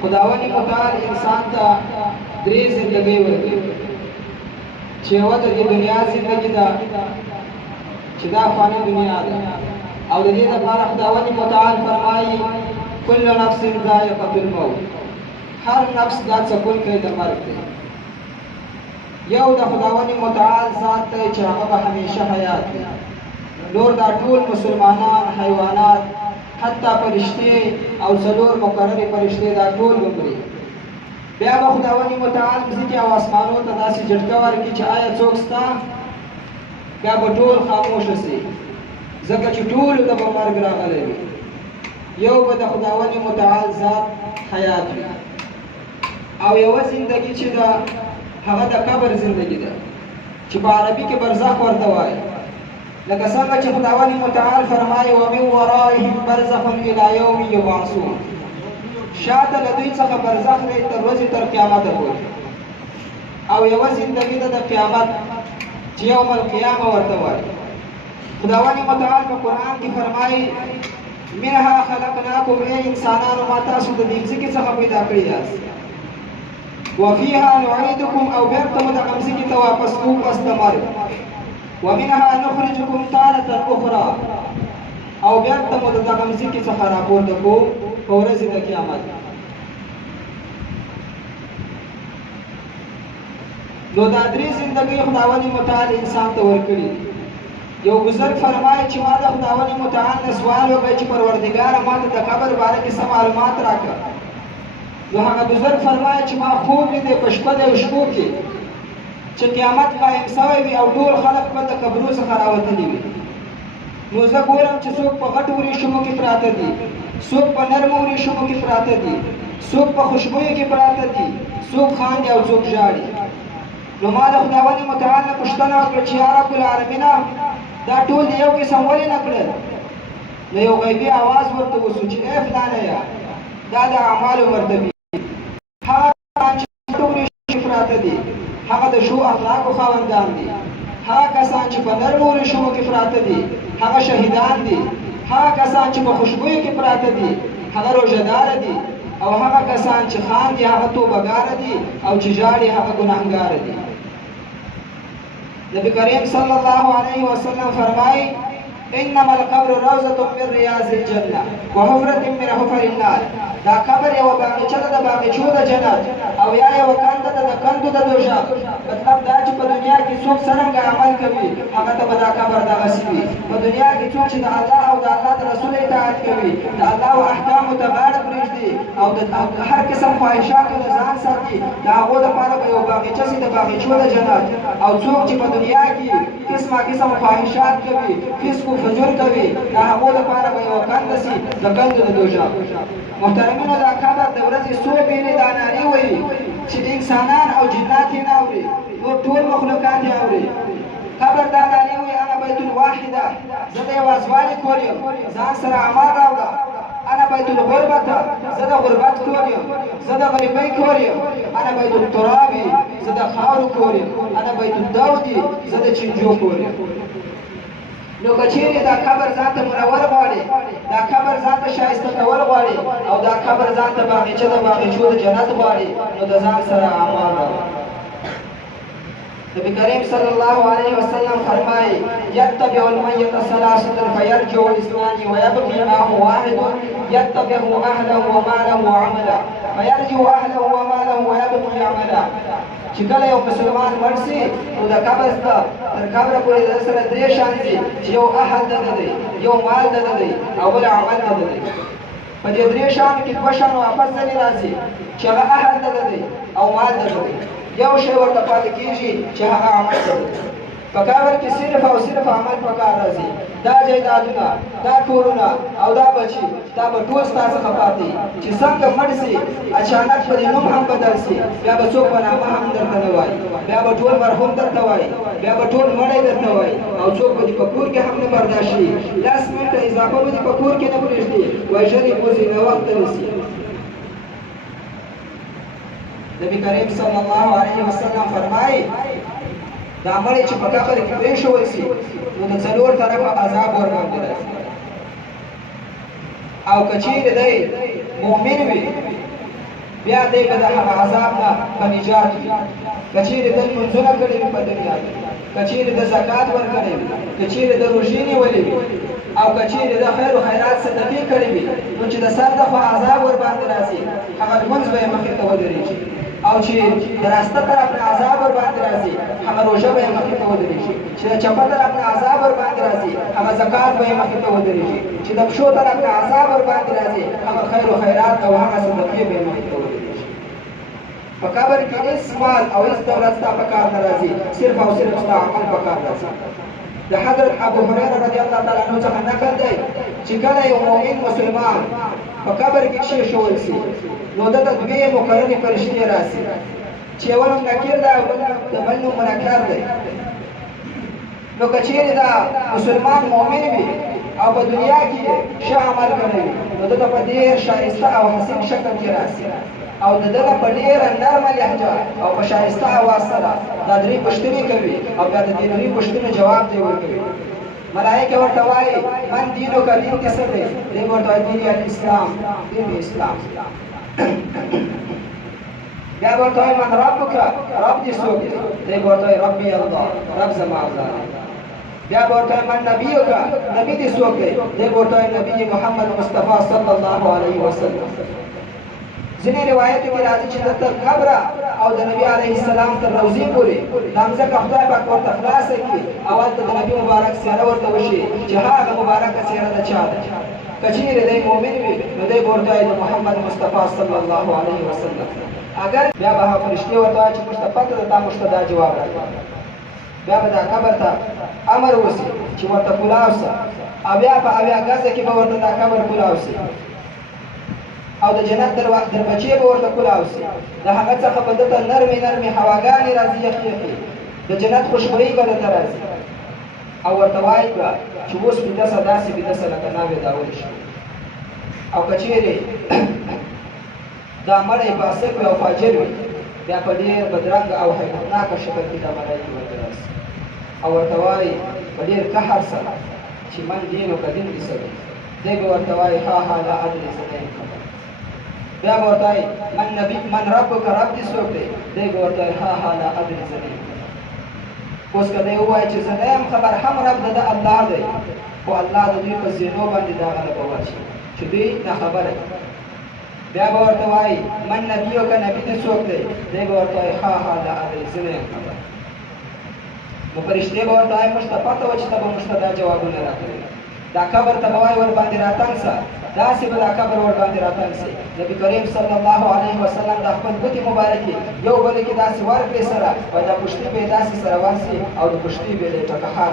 خداوند متعال انسان ته درې زندګۍ ورکړي چې یوه د دې دنیا زندګي ده چې دا فاني دنیا ده او د دې لپاره خداوند متعال فرمایي كل نفس ذائقة الموت هر نفس دا څکونکی د مرګ دی یو د خداوند متعال ذات دی چې هغه به همیشه حیات دی نور دا ټول مسلمانان حیوانات حتی فرشتې او څلور مقررې فرشتې دا ټول ومري بیا به خداوند متعال ځمکې او اسمانو ته داسې جټکه ورکړي چې آیا څوک شته بیا به ټول خاموشه سي ځکه چې ټولو ته به مرګ راغلی وي یو به د خداوند متعال ذات حیات وي او یوه زندګي چې ده هغه د قبر زندګي ده چې په عربي کې برزخ ورته وایي لکه څنګه چې خداوند متعال فرمایي ومن ورائهم برزخ الى یوم یبعثون شاته له دوی څخه برزخ دی تر ورځې تر قیامته پورې او یوه زندګي ده د قیامت چې یوم القیامه ورته وایي خداوند متعال په قرآن کې فرمایي منها خلقناکم ای انسانانو ما تاسو د دې ځمکې څخه پیدا کړي یاست وفيها نعيدكم او بیرته مو دغه ځمکې ته واپس کوو پس د مرګ ومنها نخرجكم تارة اخرى او بیرته مو د دغه ځمکې څخه راپورته کوو په ورځې د قیامت نو دا درې زندګۍ خداوند متعال انسان ته ورکړي یو بزرگ فرمایي چې ما د خداوند متعال نه سوال وکړی چې پروردګاره ما ته د قبر باره کې څه معلومات راکړه نو هغه بزرگ فرمایي چې ما خوب لیدی په شپه د یو شپو کې چې قیامت قایم سوی وي او ټول خلک به د قبرو څخه راوتلي وي نو زه ګورم چې څوک په غټو ورېښمو کې پراته دي څوک په نرمو ورېښمو کې پراته دي څوک په خوشبویو کې پراته دي څوک خاندي او څوک ژاړي نو ما د خداوند متعال نه پوښتنه وکړه چې یا رب العالمینه دا ټول د یو قسم ولې نه کړل نو یو غیبي اواز ورته وسو چې ای فلانه یا دا د اعمالو مرتبې هغه کسان چې ټول پراته دي هغه د ښو اخلاقو خاوندان دي هغه کسان چې په نرمو ورېښمو کې پراته دي هغه شهیدان دي هغه کسان چې په خوشبویو کې پراته دي هغه روژهداره دي او هغه کسان چې خاندي هغه توبهګاره دي او چې ژاړي هغه ګناهګاره دي نبی کریم صلی الله علیه وسلم فرمایي انما القبر روضة من رياض الجنة وحفرة من حفر النار دا قبر یو باغچه ده د باغچو د جنت او یا یو کنده ده د کندو د دوزخ مطلب دا چې په دنیا کې څوک څرنګه عمل کوي هغه ته به دا قبر دغسې وي په دنیا کې څوک چې د الله او د الله د رسول اطاعت کوي د الله احکامو ته غاړه پرېږدي او د هر قسم خواهشاتو نه ځان ساتي د هغو دپاره به یو باغچه سي د باغچو د جنت او څوک چې په دنیا کې قسمه قسم خواهشات کوي فسق و فجور کوي د هغو دپاره به یوه کنده سي د کندو د دوزخ محترمینو دا قبر د ورځې څو بېلې دا نارې وایي چې د انسانان او جنات یې نه اوري نور ټول مخلوقات یې اوري قبر دا نارې وایي انا بیت الواحده زه د یوازوالي کور یم ځان سره اعمال راوړه انا بیت الغربة زه د غربت کور یم زه د غریبۍ کور یم انا بیت التراب زه د خاورو کور یم انا بیت الدود زه د چینجو کور یم نو که چیرې دا قبر ځان ته منور غواړي دا قبر ځان ته ښایسته کول غواړي او دا قبر ځان ته باغچه د باغچو د جنت غواړي نو د ځان سره اعمال راوړي نبی کریم صلی الله علیه وسلم فرمایي یتبع المیت ثلاثة فیرجع اثنان ویبقی معه واحد یتبع اهله وماله وعمله فیرجع اهله وماله ویبقی عمله چې کله یو مسلمان مړ سي نو د قبر تر قبره پورې د سره درې شیان دي چې یو اهل د ده دی یو مال د ده دی او بل عمل د ده دی په دې درې شیانو کې دوه شیان واپس ځینې راځي چې هغه اهل د ده دی او مال د ده دی یو شی ورته پاتې کېږي چې هغه عمل د ده په قبر کې صرف او صرف عمل په کار راځي دا جایدادونه دا کورونه او دا بچي دا به ټول ستا څخه پاتې چې څنګه مړ سي اچانک په دې نوم هم بدل سي بیا به څوک په نامه هم درته نه وایي بیا به ټول مرحوم درته وایي بیا به ټول مړی درته وایي او څوک به دې په کور کې هم نه برداشت شي 10 منټه اضافه به دې په کور کې نه پرېږدي وایي ژر یې بوځي ناوخته نیسي نبی کریم صلی الله علیه وسلم فرمایي دا مړی چې په قبر کې پرېښوی سي نو د څلور طرفه عذاب ورباندې راځي او که چیرې دی مؤمن وي نو د هغه د پاره به د جنت 10 ډېوې روښانه وي او که چیرې دی کافر وي نو د هغه د پاره به د جهنم 10 ډېوې روښانه وي بیا دی به د هغه عذاب نه په نجات وي که چیرې د لمونځونه کړي وي په دنیا کې که چیرې د زکات ورکړی وي که چیرې د روژې نیولې وي او که چیرې د خیر و خیرات صدقې کړې وي نو چې د سر د خوا عذاب ورباندې راځي هغه لمونځ به یې مخې ته ودرېږي او چې د راسته طرف نه عذاب ورباندې راځي هغه روژه به یې مخې ته ودرېږي چې د چپه طرف نه عذاب ورباندې راځي هغه زکات به یې مخې ته ودرېږي چې د پښو طرف نه عذاب ورباندې راځي هغه خیر و خیرات او هغه صدقې به یې مخې ته ودرېږي په قبر کې هېڅ مال او هېڅ دولت ستا په کار نه راځي صرف او صرف ستا عمل په کار راځي د حضرت ابو هريره رضی الله تعالی عنه څخه نقل دی چې کله یو مؤمن مسلمان په قبر کې کښېښول شي نو دته دوې مقررې فرشتې راسي چې یو نوم نکیر دی او د بل نوم منکر دی نو که چیرې دا مسلمان مؤمن وي او په دنیا کې ښه عمل کړی وي نو دته په ډېر ښایسته او حسین شکل کې راسي او د دغه په ډېره نرمه لهجه او په ښایسته اواز سره دا درې پوښتنې کوي او بیا د دې درې پوښتنو جواب دی ورکوي ملائکه ورته وایي من دینک دین دې څه دی دی ورته وایي دین الاسلام دین اسلام بیا ورته وایي من ربک رب دې څوک دی دی ورته وایي ربي الله رب زما الله بیا ورته وایي من نبیک نبي دې څوک دی دی ورته وایي نبي محمد مصطفی صلی الله علیه وسلم ځینې روایتو کې راځي چې تر قبره او د نبي علیه السلام تر روضې پورې دا مځکه خدای پاک ورته خلاصه کړي او هلته د نبي مبارک څېره ورته وشي چې هغه مبارکه څېره د چا ده که چیرې دی مؤمن وي نو دی به ورته وایي د محمد مصطفی صلی الله علیه وسلم اگر بیا به هغه فرشتې ورته وایي چې موږ ته پته ده تا موږ ته دا جواب راکړه بیا به دا قبر ته امر وشي چې ورته کولاو شه او بیا په اویا ګزه کې به ورته دا قبر کولاو شي او د جنت دربچې به ورته کولاو شي د هغه څخه به دته نرمې نرمې هواګانې راځي یخې یخې د جنت خوشبویي به درته راځي او ورته وایي به چې اوس بیده شه داسې بیده شه لکه ناوې داولی شو او که چیرې دا مړی فاسق وي او فاجر وي بیا په ډېر بدرنګه او حیبتناکه شکل کې دا ملایکې ورته راسي او ورته وایي په ډېر قهر سره چې من دینک دین دې څه دی دی به ورته وایي ها ها لا ادري زه نه یم خبر بیا به ورته وایي من ربک رب دې څوک دی دی به ورته وایي ها ها لا ادري زه نه یم اوس که دی ووایي چې زه نه یم خبر هم رب د الله دی خو الله د دوی په زینو باندې دا غلبه ورشي چې دوی ناخبره بیا به ورته وایي من نبیک نبي دې څوک دی دی به ورته وایي ها ها لا ادري زه نه یم خبر نو فرشتې به ورته وایي موږ ته پته وه چې ته به موږ ته دا جوابونه راکوي دا قبر ته به وایي ورباندې راتنګ شه داسې به دا قبر ورباندې راتنګ شي نبي کریم صلی الله علیه وسلم دا خپل ګوتې مبارکې یو بلې کې داسې ورکړې سره وایي دا پوښتې به یې داسې سره ورسي او د پوښتې به یې ټکهار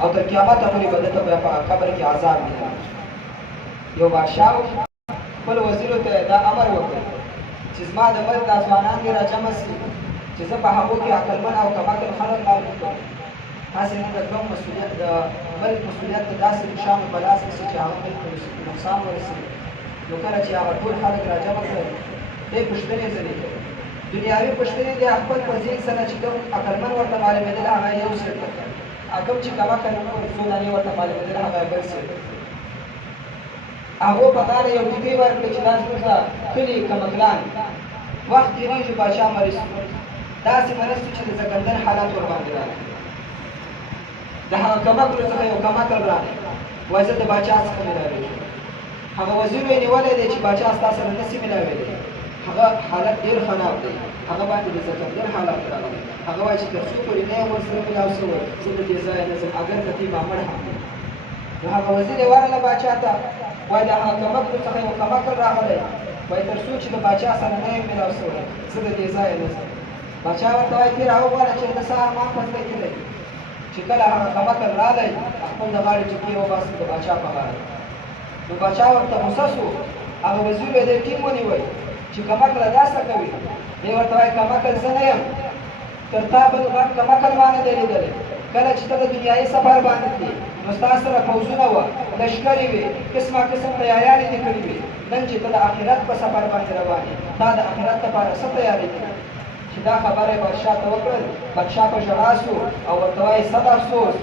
او تر قیامته پورې به دته په قبر کې عذاب ملي یو بادشاه خپل وزیرو ته دا امر وکړ چې زما د ملک دا ځوانان دې راجمع شي چې زه په هغو کې عقلمن او کمعقل خلک معلوم کړم هسې نه د قوم مسؤلیت د ملک مسؤلیت د داسې مشانو په لاس کې شي چې هغه ملک ته نقصان ورسوي نو کله چې هغه ټول خلک راجمع کړل دې پوښتنې ځینې کوي دنیاوي پوښتنې دې خپل په ذهن سره چې کوم عقلمن ورته معلومېدل هغه یو څه کوم چې کمعقل څو دانې ورته معلومېدل هغه بل څه هغو په غاړه یو ټیکۍ ورکړه چې دا زموږ د کلي کمکلان وخت تېرېږي باچا مریض داسې مرض چې د زګندن حالات ورباندې راغی د هغه کمکلو څخه یو کمکل راغی وایي زه د باچا څخه مېلاوېږم هغه وزیر یې نیولی دی چې باچا ستا سره نسي مېلاوېدی هغه حالت ډېر خراب دی هغه باندې د زګندن حالات راغلی هغه وایي چې تر څو پورې نه یم ورسره مېلاو شوی زه د دې ځایه نه ځم اګر که تی ما مړ هم نو هغه وزیر یې ورغله باچا ته وایي د هغه کمکلو څخه یو کمکل راغلی وایي تر څو چې د باچا سره نه یم مېلاو شوی زه د دې ځایه نه ځم باچا ورته وایي ته راوغواړه چې د سهار ما په زړه کې دی چې کله هغه کمکل راغی خپل د غاړې ټیکې وباسي د باچا په غاړه نو باچا ورته غوسه شو هغه وزیر یې دی ټینګ ونیوی چې کمکله دا څه کوي دی ورته وایي کمکل زه نه یم تر تا بل غټ کمکل ما نه دی لیدلی کله چې ته د دنیایي سفر باندې تلې نو ستا سره پوځونه وه لښکرې وې قسمه قسم تیارانې دې کړې وې نن چې ته د آخرت په سفر باندې روان یې تا د آخرت لپاره څه تیارې کړې چې دا خبره یې بادشاه ته وکړل بادشاه په ژړا سو او ورته وایي صد افسوس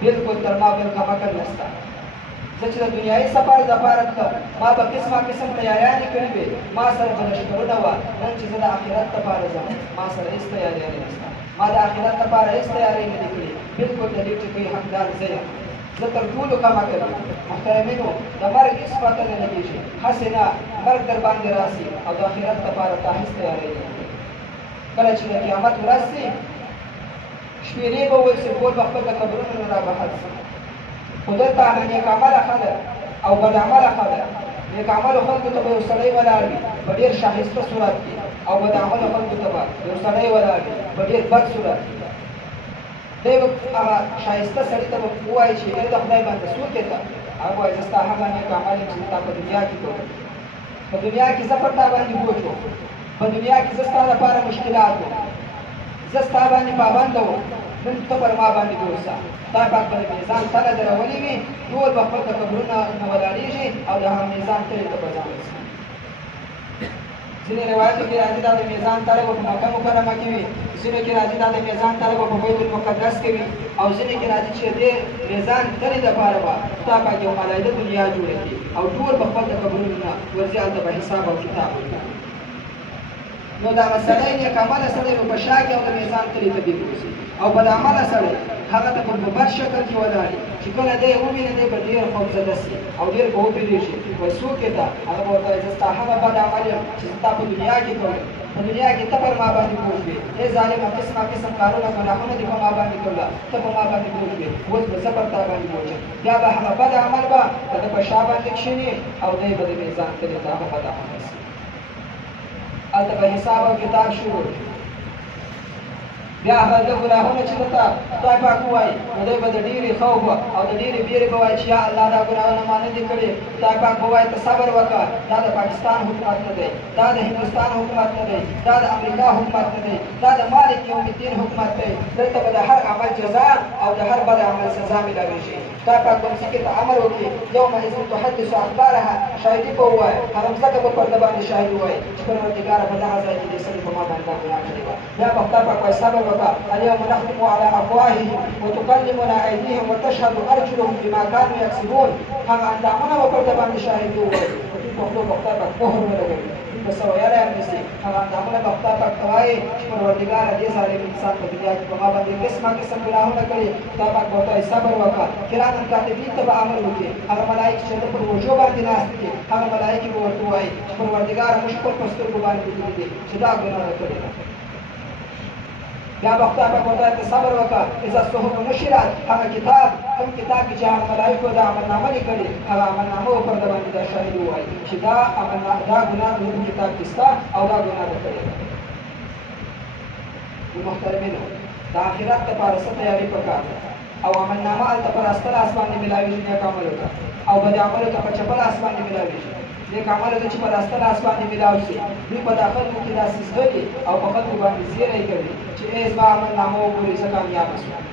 بلکل تر ما بل کمکل نشته زه چې د دنیایي سفر دپاره ما به قسمه قسم تیاریانې کړې وې، ما سره به لښکرونه وه. نن چې زه د آخرت دپاره ځم ما سره هېڅ تیاریانې نشته، ما د آخرت دپاره هېڅ تیاری نه دي کړې. بلکل د دې ټکۍ حقدار زه یم. زه تر ټولو کمه کوي. محترمینو د مرګ هېڅ پته نه لګېږي، هسې نه مرګ در باندې راسي او د آخرت دپاره تا هېڅ تیاری نه کوي. کله چې د قیامت ورځ سي شمېرې به وویل ټول به خپل د قبرونو نه رابهر سي. خو دلته نیک عمله خلک او بد عمله خلک، نیک عملو خلکو ته به یو سړی ولاړ وي په ډېر ښایسته صورت کې، او بد عملو خلکو ته به یو سړی ولاړ وي په ډېر بد صورت کې. دی به هغه ښایسته سړي ته به ووایي چې ای د خدای بنده څوک یې ته؟ هغه به وایي زه ستا هغه نیک عمل یم چې تا په دنیا کې کوم. په دنیا کې زه پر تا باندې بوج وم، په دنیا کې زه ستا لپاره مشکلات وم، زه ستا باندې پابنده وم، نن ته پر ما باندې بوج شه. خدای پاک به د میزان تله درولې وي، ټول به خپل د قبرونه نه ولاړېږي او د هغه میزان تلې ته به ځان رسي. ځینې روایتو کې راځي دا د میزان تله به په مکه مکرمه کې وي، ځینو کې راځي دا د میزان تله به په بیت المقدس کې وي، او ځینې کې راځي چې دې میزان تلې دپاره به خدای پاک یو ملایده دنیا جوړه کړي او ټول به خپل د قبرونو نه ورځي، هلته به حساب او کتاب وکړي. نو دا سړی نیک عمله سړی به په شا کې او د میزان تلې ته بېګوځي، او بد عمله سړی هغه ته په بد شکل کې ولاړ وي چې کله دی یې وویني دی به ډېر خوفزده سي او ډېر به وبېرېږي. وایي څوک یې ته؟ هغه به ورته وایي زه ستا هغه بد عمل یم چې زه ستا په دنیا کې کوم. په دنیا کې ته پر ما باندې بوج وې، ای ظالمه قسمه قسم کارونه ګناهونه دې په ما باندې کړله، ته په ما باندې بوج وې، اوس به زه پر تا باندې بوج یم. بیا به هغه بد عمل به د ده په شا باندې کښېني او دی به د میزان تلې ته هغه بد عمل رسي. هلته به حساب او کتاب شروع شي. بیا هغه د ګناهونه چې درته خدای پاک ووایي نو دی به د ډېرې خوف او د ډېرې بیرې به وایي چې یا الله دا ګناهونه ما نه دي کړي. خدای پاک به وایي ته صبر وکړه، دا د پاکستان حکومت نه دی، دا د هندوستان حکومت نه دی، دا د امریکا حکومت نه دی، دا د مالک یوم الدین حکومت دی. دلته به د هر عمل جزا او د هر بد عمل سزا میلاوېږي. خدای پاک به مځکې ته امر وکړي یومئذ تحدث اخبارها، شاهدي به ووایه، هغه مځکه به پر ده باندې شاهد ووایي چې پروردګاره په دغه ځای کې دې سړي په ما باندې دا ګناه کړې وه. بیا به خدای پاک وایي صبر وکړه، اليوم نختم على افواههم وتكلمنا ايديهم وتشهد ارجلهم بما كانوا يكسبون. هغه اندامونه به پر ده باندې شاهدي ووایي، په خپلو به خدای پاک مهر ولګوي، په څه ویلی هم نشي. هغه اندامونه به خدای پاک ته وایي چې پروردګاره دې ظالم انسان په دنیا کې په ما باندې قسمه قسم ګناهونه کړي. خدای پاک به ورته وایي صبر وکړه. کراما کاتبین ته به امر وکړي، هغه ملایک چې ده پر وجو باندې ناست دي هغه ملایکې به ورته ووایي چې پروردګاره موږ خپل په سترګو باندې لیدلي دي چې دا ګناه کړې ده. بیا به خدای پاک ورته وایي ته صبر وکړه. اذا الصحف نشرت، هغه کتاب کوم کتاب کې چې هغه ملایکو دا عملنامه لیکلې هغه عملنامه به پر ده باندې دا شاهد ووایي چې دا ګناه په دې کتاب کې شته او دا ګناه ده کړې ده. محترمینو د آخرت دپاره څه تیاري پکار ده او عملنامه هلته په راستل اسمان کې میلاوېږي نیک عملو ته، او بد عملو ته په چپل اسمان کې میلاوېږي. نیک عملو ته چې په راستل اسمان کې میلاو شي دوی په دا خلکو کې داسې زغلي او په خلکو باندې زیری کوي چې ای زما عملنامه وګورئ زه کامیابه شوم،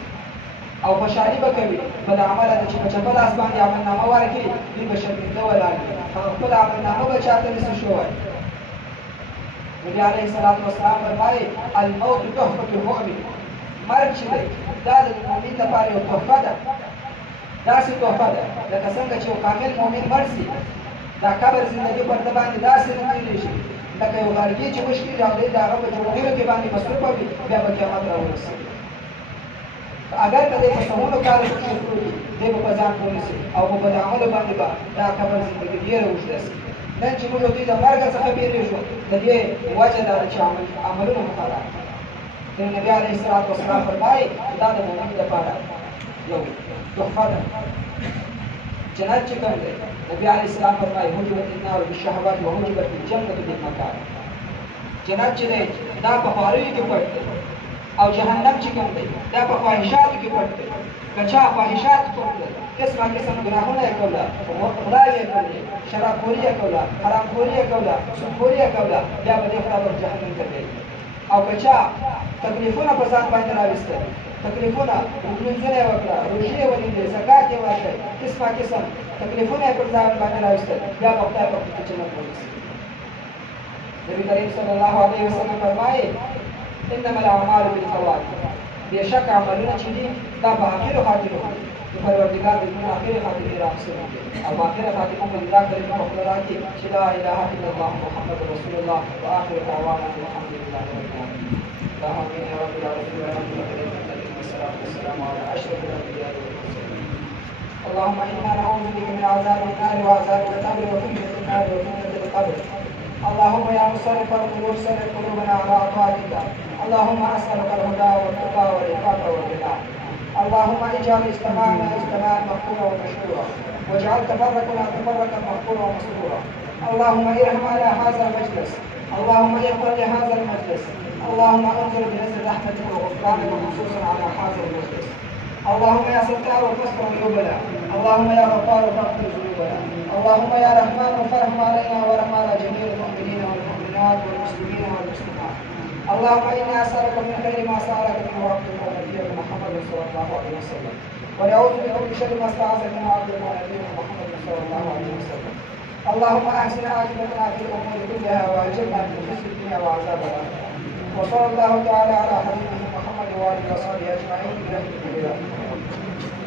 او خوشحالي به کوي. بد عمله ته چې په چپل اسمان کې عملنامه ورکړي دوی به شرمنده ولاړ وي، هغه خپل عملنامه به چاته نشي شوی. نبي علیه الصلاة والسلام فرمایي الموت تحفة المؤمن، مرګ چې دی دا د مؤمن لپاره یو تحفه ده، داسې تحفه ده لکه څنګه چې یو کامل مؤمن مړ شي دا قبر زندګي پر ده باندې داسې نه تېرېږي لکه یو غرګي چې مشکل او دی د هغه په جوړولو کې باندې مصروفه وي بیا به قیامت راورسېږي. اگر که دی په سمونو کارو کې شروع کړي دی به په ځان ونیسي او په بد عملو باندې به دا قبر زندګي ډېره اوږده شي. نن چې موږ دوی د مرګ څخه بېرېږو د دې وجه دا ده چې عملونه مو خراب دي. نبي علیه الصلاة والسلام فرمایي دا د مؤمن لپاره یو تحفه ده. جنت چې کوم دی نبي علیه السلام فرمایي حجبت النار بالشهوات وحجبت الجنة بالمکاره. جنت چې دی دا په خواریو کې پټ دی، او جهنم چې کوم دی دا په خواهشاتو کې پټ دی. که چا خواهشات کوله قسمه قسم ګناهونه یې کوله، غلاوې یې کولې، شرابخوري یې کوله، حرامخوري یې کوله، سودخوري یې کوله، بیا به دې خدای پاک جهنم ته بیایي. او که چا تکلیفونه په ځان باندې راوستل، تکلیفونه لمونځونه یې وکړه، روژې یې ونیولې، زکات یې ورکړی، قسمه قسم تکلیفونه یې پر ځان باندې راوستل، بیا به خدای پاک ته جنت ورسوي. نبي کریم صلی الله علیه وسلم فرمایي انما الاعمال بالخواتیم، بېشکه عملونه چې دي دا په اخرو خاطرو परवरदिगार बिल्कुल आखिर खातिर राह से अब आखिर खातिर को बंदा करीम मखलरा की ला इलाहा इल्लल्लाह मुहम्मदुर रसूलुल्लाह व आखिर दअवाना अल्हम्दुलिल्लाहि रब्बिल आलमीन आमीन या रब्बल आलमीन व रहमतुल्लाहि वस्सलामु अला अशरफिल अंबिया वल मुरसलीन اللهم انا نعوذ بك من عذاب النار وعذاب القبر وفتنة النار وفتنة القبر اللهم يا مصرف القلوب صرف قلوبنا على طاعتك اللهم اسالك الهدى والتقى والعفاف والغنى اللهم اجعل اجتماعنا اجتماعا مغفورا ومشكورا واجعل تفرقنا تفرقا مغفورا ومسرورا اللهم ارحم على هذا المجلس اللهم اغفر لهذا المجلس اللهم انظر بنزل رحمتك وغفرانك خصوصا على هذا المجلس اللهم يا ستار فاستر عيوبنا اللهم يا غفار فاغفر ذنوبنا اللهم يا رحمن فارحم علينا وارحم على جميع المؤمنين والمؤمنات والمسلمين والمسلمات اللهم انا اسالك من خير ما سالك منه عبدك ونبيك محمد صلى الله عليه وسلم ونعوذ بك من شر ما استعاذك منه عبدك ونبيك محمد صلى الله عليه وسلم اللهم احسن عاقبتنا في الامور كلها واجرنا من خزي الدنيا وعذاب الاخره وصلى الله تعالى على حبيبه محمد وآله وصحبه أجمعين برحمته.